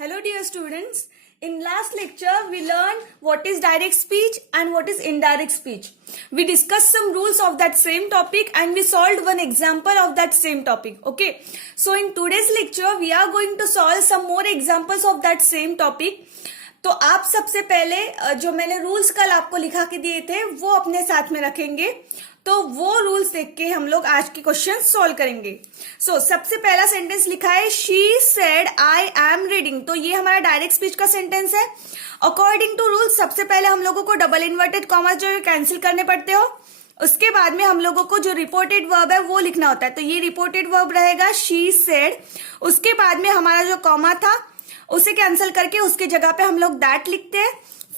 Hello dear students. In last lecture we learned what is direct speech and what is indirect speech. We discussed some rules of that same topic and we solved one example of that same topic. Okay. So in today's lecture we are going to solve some more examples of that same topic. तो आप सबसे पहले जो मैंने rules कल आपको लिखा के दिए थे वो अपने साथ में रखेंगे, तो वो रूल्स देख के हम लोग आज के क्वेश्चन सॉल्व करेंगे। सबसे पहला सेंटेंस लिखा है she said I am reading, तो ये हमारा डायरेक्ट स्पीच का सेंटेंस है। अकॉर्डिंग टू रूल्स सबसे पहले हम लोगों को डबल इन्वर्टेड कॉमा जो है कैंसिल करने पड़ते हो, उसके बाद में हम लोगों को जो रिपोर्टेड वर्ब है वो लिखना होता है। तो ये रिपोर्टेड वर्ब रहेगा शी सेड, उसके बाद में हमारा जो कॉमा था उसे कैंसिल करके उसकी जगह पे हम लोग दैट लिखते हैं।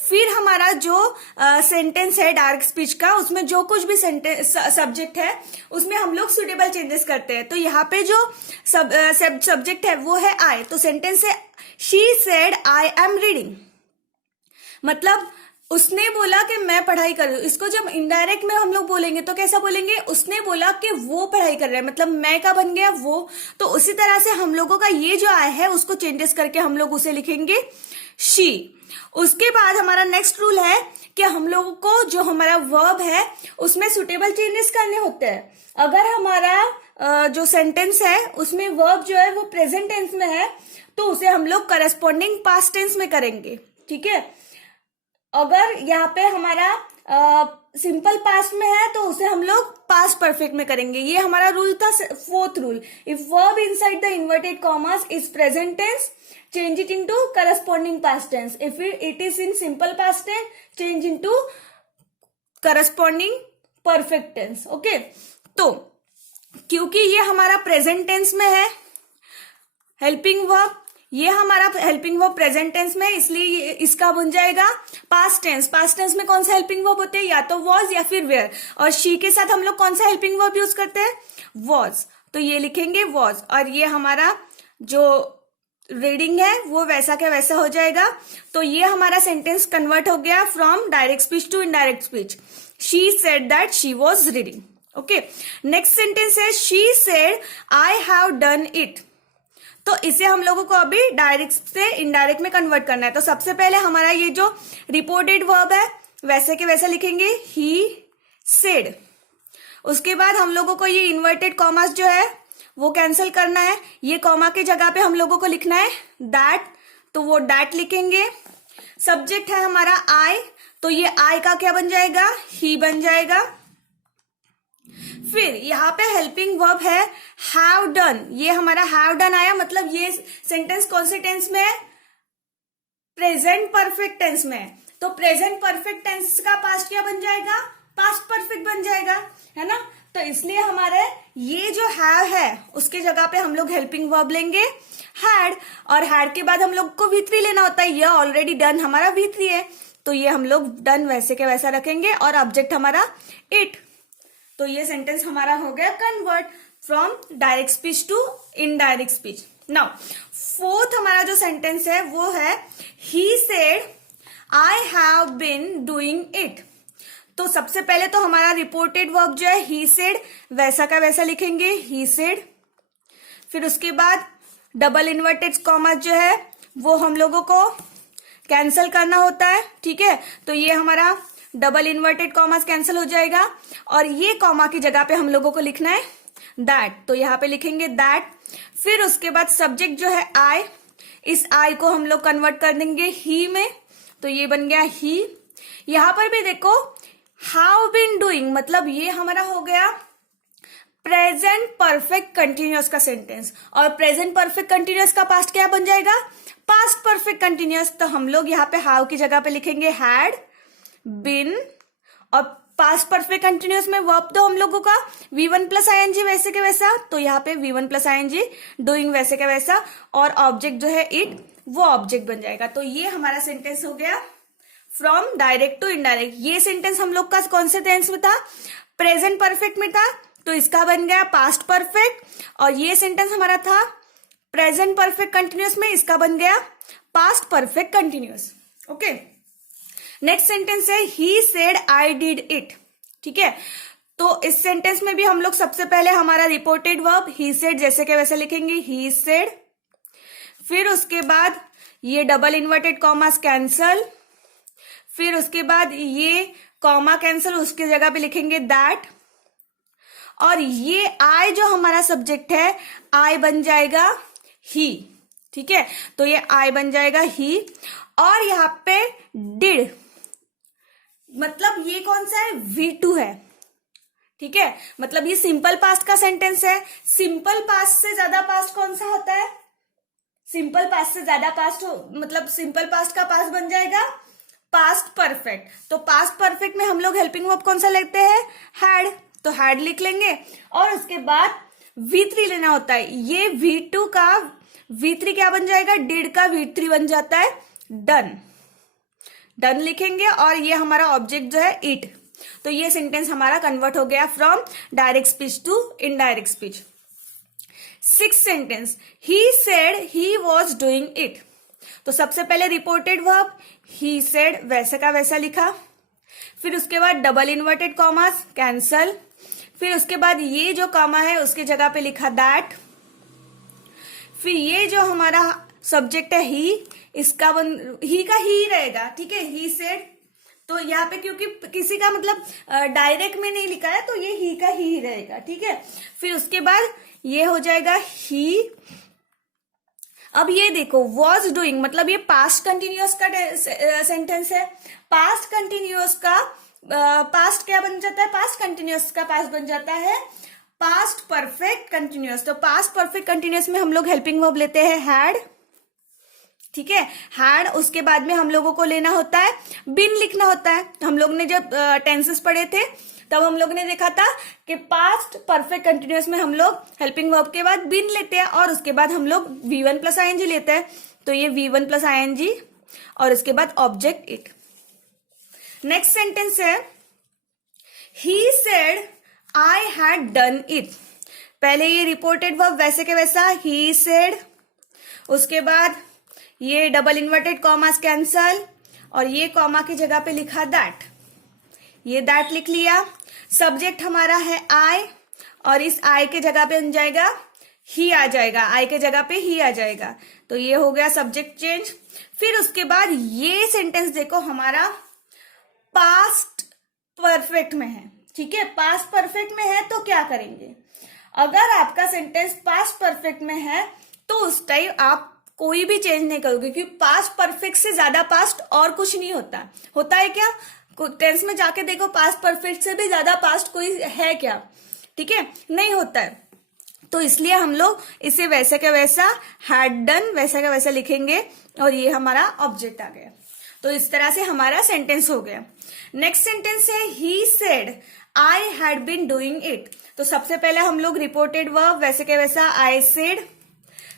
फिर हमारा जो सेंटेंस है डायरेक्ट स्पीच का, उसमें जो कुछ भी सब्जेक्ट है उसमें हम लोग सुटेबल चेंजेस करते हैं। तो यहाँ पे जो सब्जेक्ट है वो है आई, तो सेंटेंस है she said I am reading, मतलब उसने बोला कि मैं पढ़ाई कर रही हूँ। इसको जब इनडायरेक्ट में हम लोग बोलेंगे तो कैसा बोलेंगे, उसने बोला कि वो पढ़ाई कर रहा है, मतलब मैं का बन गया वो। तो उसी तरह से हम लोगों का ये जो आय है उसको चेंजेस करके हम लोग उसे लिखेंगे शी। उसके बाद हमारा नेक्स्ट रूल है कि हम लोगों को जो हमारा वर्ब है उसमें सुटेबल चेंजेस करने होते हैं। अगर हमारा जो सेंटेंस है उसमें वर्ब जो है वो प्रेजेंट टेंस में है तो उसे हम लोग करस्पॉन्डिंग पास्ट टेंस में करेंगे, ठीक है। अगर यहाँ पे हमारा सिंपल पास्ट में है तो उसे हम लोग पास्ट परफेक्ट में करेंगे। ये हमारा रूल था, fourth rule. If verb inside the inverted commas is present tense, change it into corresponding past tense. If it is in simple past tense, change into corresponding perfect tense. Okay, तो क्योंकि ये हमारा present tense में है helping verb, ये हमारा helping verb present tense में, इसलिए इसका बन जाएगा पास्ट टेंस। पास्ट टेंस में कौन सा हेल्पिंग वर्ब होते हैं, या तो वॉज या फिर वेयर, और शी के साथ हम लोग कौन सा हेल्पिंग वर्ब यूज करते हैं, वॉज। तो ये लिखेंगे वॉज, और ये हमारा जो रीडिंग है वो वैसा क्या वैसा हो जाएगा। तो ये हमारा सेंटेंस कन्वर्ट हो गया from direct speech to indirect speech. She said that she was reading. Okay, next sentence है she said I have done it. तो इसे हम लोगों को अभी डायरेक्ट से इनडायरेक्ट में कन्वर्ट करना है। तो सबसे पहले हमारा ये जो रिपोर्टेड वर्ब है वैसे के वैसा लिखेंगे ही सेड। उसके बाद हम लोगों को ये इन्वर्टेड कॉमास जो है वो कैंसिल करना है। ये कॉमा की जगह पे हम लोगों को लिखना है दैट, तो वो दैट लिखेंगे। सब्जेक्ट है हमारा आई, तो ये आई का क्या बन जाएगा, ही बन जाएगा। फिर यहाँ पे हेल्पिंग वर्ब है हैव डन, ये हमारा हैव डन आया, मतलब ये सेंटेंस कौन से टेंस में है, प्रेजेंट परफेक्ट टेंस में है। तो प्रेजेंट परफेक्ट टेंस का पास्ट क्या बन जाएगा, पास्ट परफेक्ट बन जाएगा, है ना। तो इसलिए हमारे ये जो हैव है उसके जगह पे हम लोग हेल्पिंग वर्ब लेंगे हैड, और हैड के बाद हम लोग को V3 लेना होता है। ये ऑलरेडी डन हमारा V3 है, तो ये हम लोग डन वैसे के वैसा रखेंगे, और ऑब्जेक्ट हमारा इट। तो ये सेंटेंस हमारा हो गया convert from direct speech to indirect speech. Now fourth हमारा जो सेंटेंस है वो है he said I have been doing it. तो सबसे पहले तो हमारा रिपोर्टेड वर्ब जो है ही सेड वैसा का वैसा लिखेंगे ही सेड। फिर उसके बाद डबल इन्वर्टेड कॉमा जो है वो हम लोगों को कैंसिल करना होता है, ठीक है। तो ये हमारा डबल इन्वर्टेड कॉमास कैंसिल हो जाएगा, और ये कॉमा की जगह पे हम लोगों को लिखना है दैट, तो यहाँ पे लिखेंगे दैट। फिर उसके बाद सब्जेक्ट जो है आई, इस आई को हम लोग कन्वर्ट कर देंगे ही में, तो ये बन गया ही। यहां पर भी देखो हाउ बीन डूइंग, मतलब ये हमारा हो गया प्रेजेंट परफेक्ट कंटिन्यूअस का सेंटेंस, और प्रेजेंट परफेक्ट कंटिन्यूअस का पास्ट क्या बन जाएगा, पास्ट परफेक्ट कंटिन्यूअस। तो हम लोग यहाँ पे हाउ की जगह पे लिखेंगे हैड बीन, और पास्ट परफेक्ट कंटिन्यूअस में वर्ब तो हम लोगों का V1 प्लस ING वैसे के वैसा, तो यहाँ पे V1 प्लस ING डूइंग वैसे के वैसा, और ऑब्जेक्ट जो है इट वो ऑब्जेक्ट बन जाएगा। तो ये हमारा सेंटेंस हो गया फ्रॉम डायरेक्ट टू इनडायरेक्ट। ये सेंटेंस हम लोग का कौन से टेंस में था, प्रेजेंट परफेक्ट में था, तो इसका बन गया पास्ट परफेक्ट। और ये सेंटेंस हमारा था प्रेजेंट परफेक्ट कंटिन्यूअस में, इसका बन गया past perfect continuous. Okay, next sentence है he said I did it, ठीक है। तो इस सेंटेंस में भी हम लोग सबसे पहले हमारा रिपोर्टेड वर्ब ही सेड जैसे के वैसे लिखेंगे ही सेड। फिर उसके बाद ये डबल इन्वर्टेड कॉमास कैंसल, फिर उसके बाद ये कॉमा कैंसल, उसकी जगह पे लिखेंगे दैट, और ये आई जो हमारा सब्जेक्ट है आई बन जाएगा ही, ठीक है, तो ये आई बन जाएगा ही, और यहाँ पे डिड मतलब ये कौन सा है, V2 है, ठीक है, मतलब ये सिंपल पास्ट का सेंटेंस है। सिंपल पास्ट से ज्यादा पास्ट कौन सा होता है, सिंपल पास्ट से ज्यादा पास्ट मतलब सिंपल पास्ट का पास्ट बन जाएगा पास्ट परफेक्ट। तो पास्ट परफेक्ट में हम लोग हेल्पिंग वर्ब कौन सा लेते हैं, हैड, तो हैड लिख लेंगे, और उसके बाद V3 लेना होता है। ये V2 का V3 क्या बन जाएगा, डिड का V3 बन जाता है डन, डन लिखेंगे, और ये हमारा ऑब्जेक्ट जो है इट। तो ये सेंटेंस हमारा कन्वर्ट हो गया from direct speech to indirect speech. Six sentence, he said he was doing it. तो सबसे पहले रिपोर्टेड वर्ब ही सेड वैसे का वैसा लिखा, फिर उसके बाद डबल इन्वर्टेड कॉमास कैंसल, फिर उसके बाद ये जो कॉमा है उसकी जगह पे लिखा दैट, फिर ये जो हमारा सब्जेक्ट है ही, इसका ही का ही रहेगा, ठीक है, ही सेड। तो यहाँ पे क्योंकि किसी का मतलब डायरेक्ट में नहीं लिखा है तो ये ही का ही रहेगा, ठीक है। फिर उसके बाद ये हो जाएगा ही। अब ये देखो वॉज डूइंग मतलब ये पास्ट कंटिन्यूअस का सेंटेंस है। पास्ट कंटिन्यूअस का पास्ट क्या बन जाता है, पास्ट कंटिन्यूअस का पास्ट बन जाता है पास्ट परफेक्ट कंटिन्यूअस। तो पास्ट परफेक्ट कंटिन्यूअस में हम लोग हेल्पिंग वर्ब लेते हैं हैड, ठीक है, हैड। उसके बाद में हम लोगों को लेना होता है बिन लिखना होता है। हम लोग ने जब टेंसेस पढ़े थे तब हम लोग ने देखा था कि पास्ट परफेक्ट कंटिन्यूअस में हम लोग हेल्पिंग वर्ब के बाद बिन लेते हैं और उसके बाद हम लोग V1 प्लस ING लेते हैं। तो ये V1 प्लस ING और इसके बाद ऑब्जेक्ट इट। नेक्स्ट सेंटेंस है he said I had done it. पहले ये रिपोर्टेड वर्ब वैसे के वैसा ही सेड, उसके बाद ये डबल इन्वर्टेड कॉमास कैंसल और ये कॉमा की जगह पे लिखा दैट, ये दैट लिख लिया। सब्जेक्ट हमारा है आई और इस आई के जगह पे बन जाएगा ही आ जाएगा, आई के जगह पे ही आ जाएगा। तो ये हो गया सब्जेक्ट चेंज। फिर उसके बाद ये सेंटेंस देखो हमारा पास्ट परफेक्ट में है, ठीक है। पास्ट परफेक्ट में है तो क्या करेंगे, अगर आपका सेंटेंस पास्ट परफेक्ट में है तो उस टाइम आप कोई भी चेंज नहीं करोगे, क्योंकि पास्ट परफेक्ट से ज्यादा पास्ट और कुछ नहीं होता। होता है क्या, टेंस में जाके देखो पास्ट परफेक्ट से भी ज्यादा पास्ट कोई है क्या, ठीक है, नहीं होता है। तो इसलिए हम लोग इसे वैसे का वैसा हैड डन वैसा का वैसा लिखेंगे और ये हमारा ऑब्जेक्ट आ गया। तो इस तरह से हमारा सेंटेंस हो गया। नेक्स्ट सेंटेंस है he said I had been doing it. तो सबसे पहले हम लोग रिपोर्टेड वर्ब वैसे के वैसा आई सेड,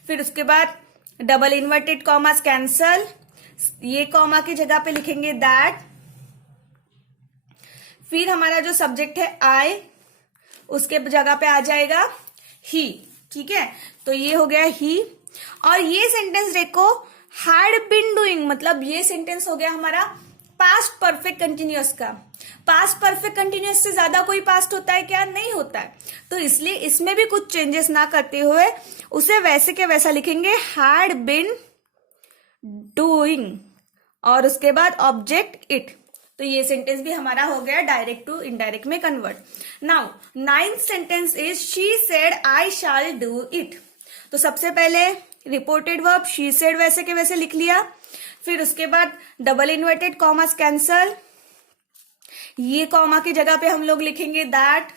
फिर उसके बाद डबल इन्वर्टेड कॉमास कैंसल, ये कॉमा की जगह पे लिखेंगे दैट, फिर हमारा जो सब्जेक्ट है आई उसके जगह पे आ जाएगा ही, ठीक है। तो ये हो गया ही। और ये सेंटेंस देखो हैड बीन डूइंग मतलब ये सेंटेंस हो गया हमारा पास्ट परफेक्ट कंटिन्यूअस का। पास्ट परफेक्ट कंटिन्यूअस से ज्यादा कोई पास्ट होता है क्या, नहीं होता है। तो इसलिए इसमें भी कुछ चेंजेस ना करते हुए उसे वैसे के वैसा लिखेंगे हैड बीन डूइंग और उसके बाद ऑब्जेक्ट इट। तो ये सेंटेंस भी हमारा हो गया डायरेक्ट टू इनडायरेक्ट में convert. Now ninth sentence is she said I shall do it. तो सबसे पहले रिपोर्टेड वर्ब शी सेड वैसे के वैसे लिख लिया, फिर उसके बाद डबल इन्वर्टेड कॉमास कैंसल, ये कॉमा की जगह पे हम लोग लिखेंगे दैट,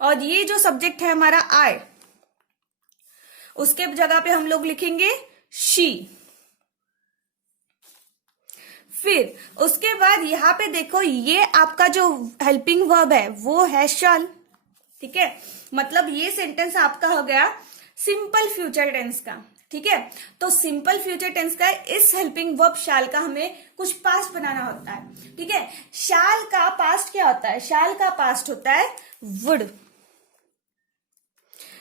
और ये जो सब्जेक्ट है हमारा आई उसके जगह पे हम लोग लिखेंगे शी। फिर उसके बाद यहां पे देखो ये आपका जो हेल्पिंग वर्ब है वो है शैल, ठीक है। मतलब ये सेंटेंस आपका हो गया सिंपल फ्यूचर टेंस का, ठीक है। तो सिंपल फ्यूचर टेंस का इस हेल्पिंग वर्ब शैल का हमें कुछ पास्ट बनाना होता है, ठीक है। शैल का पास्ट क्या होता है, शैल का पास्ट होता है वुड।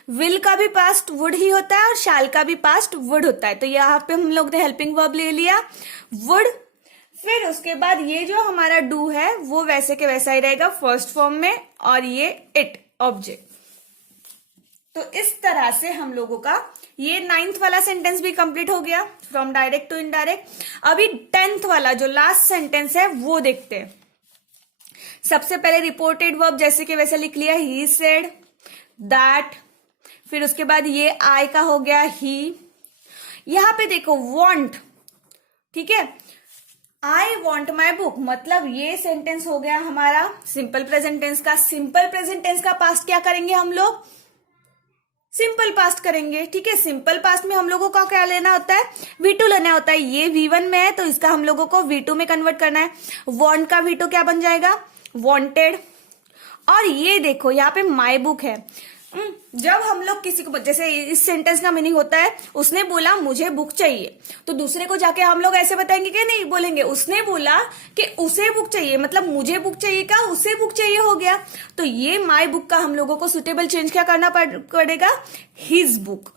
विल का भी पास्ट वुड ही होता है और शैल का भी पास्ट वुड होता है। तो यहाँ पे हम लोग ने हेल्पिंग वर्ब ले लिया वुड। फिर उसके बाद ये जो हमारा डू है वो वैसे के वैसा ही रहेगा फर्स्ट फॉर्म में, और ये इट ऑब्जेक्ट। तो इस तरह से हम लोगों का ये 9th वाला सेंटेंस भी कंप्लीट हो गया, फ्रॉम डायरेक्ट टू इनडायरेक्ट। अभी 10th वाला जो लास्ट सेंटेंस है वो देखते हैं। सबसे पहले रिपोर्टेड वर्ब जैसे कि वैसे लिख लिया, ही सेड, दैट, फिर उसके बाद ये आई का हो गया ही। यहां पे देखो वॉन्ट, ठीक है, आई वॉन्ट माई बुक, मतलब ये सेंटेंस हो गया हमारा सिंपल प्रेजेंट टेंस का। सिंपल प्रेजेंट टेंस का पास्ट क्या करेंगे हम लोग, सिंपल पास्ट करेंगे, ठीक है। सिंपल पास्ट में हम लोगों को क्या लेना होता है, V2 लेना होता है। ये V1 में है तो इसका हम लोगों को V2 में कन्वर्ट करना है। वॉन्ट का V2 क्या बन जाएगा, वॉन्टेड। और ये देखो यहाँ पे माई बुक है। जब हम लोग किसी को, जैसे इस सेंटेंस का मीनिंग होता है उसने बोला मुझे बुक चाहिए, तो दूसरे को जाके हम लोग ऐसे बताएंगे कि नहीं बोलेंगे, उसने बोला कि उसे बुक चाहिए, मतलब मुझे बुक चाहिए का उसे बुक चाहिए हो गया। तो ये माई बुक का हम लोगों को सुटेबल चेंज क्या करना पड़ेगा, हिज बुक।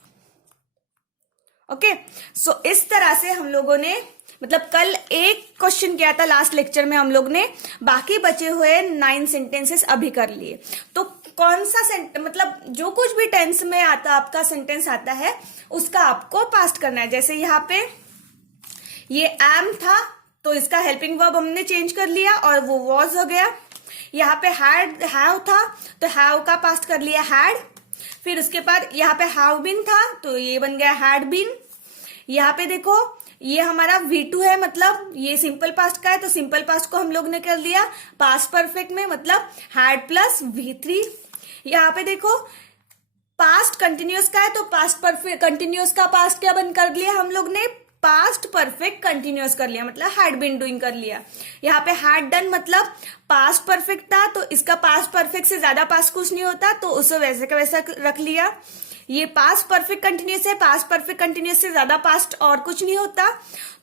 ओके, सो इस तरह से हम लोगों ने, मतलब कल एक क्वेश्चन किया था लास्ट लेक्चर में हम लोग ने, बाकी बचे हुए 9 सेंटेंसेस अभी कर लिए। तो कौन सा मतलब जो कुछ भी टेंस में आता आपका सेंटेंस आता है उसका आपको पास्ट करना है। जैसे यहाँ पे ये एम था तो इसका हेल्पिंग वर्ब हमने चेंज कर लिया और वो वॉज हो गया। यहाँ पे हैव था तो हैव का पास्ट कर लिया हैड। फिर उसके बाद यहाँ पे हैव बीन था तो ये बन गया हैड बीन। यहाँ पे देखो ये हमारा V2 है, मतलब ये सिंपल पास्ट का है तो सिंपल पास्ट को हम लोग ने कर लिया पास्ट परफेक्ट में, मतलब हैड प्लस V3। यहाँ पे देखो पास्ट कंटिन्यूअस का है तो पास्ट परफेक्ट कंटिन्यूअस का पास्ट क्या बन कर लिया हम लोग ने, पास्ट परफेक्ट कंटिन्यूअस कर लिया, मतलब हैड बीन डूइंग कर लिया। यहाँ पे हैड डन मतलब पास्ट परफेक्ट था तो इसका पास्ट परफेक्ट से ज्यादा पास्ट कुछ नहीं होता तो उसे वैसे का वैसा रख लिया। ये पास्ट परफेक्ट कंटिन्यूअस है, पास्ट परफेक्ट कंटिन्यूअस से ज्यादा पास्ट और कुछ नहीं होता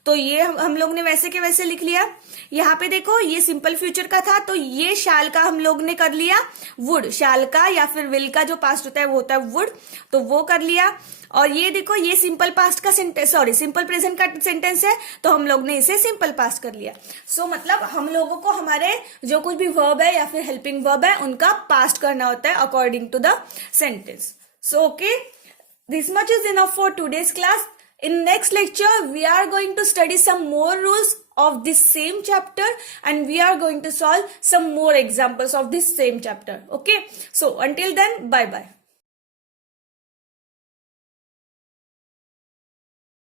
तो ये हम लोग ने वैसे के वैसे लिख लिया। यहाँ पे देखो ये सिंपल फ्यूचर का था तो ये शाल का हम लोग ने कर लिया वुड, शाल का या फिर विल का जो पास्ट होता है वो होता है वुड, तो वो कर लिया। और ये देखो ये सिंपल पास्ट का सेंटेंस, सॉरी सिंपल प्रेजेंट का सेंटेंस है तो हम लोग ने इसे सिंपल पास्ट कर लिया। सो मतलब हम लोगों को हमारे जो कुछ भी वर्ब है या फिर हेल्पिंग वर्ब है उनका पास्ट करना होता है according to the sentence. So okay, this much is enough for today's class. In next lecture, we are going to study some more rules of this same chapter and we are going to solve some more examples of this same chapter. Okay, so until then, bye bye.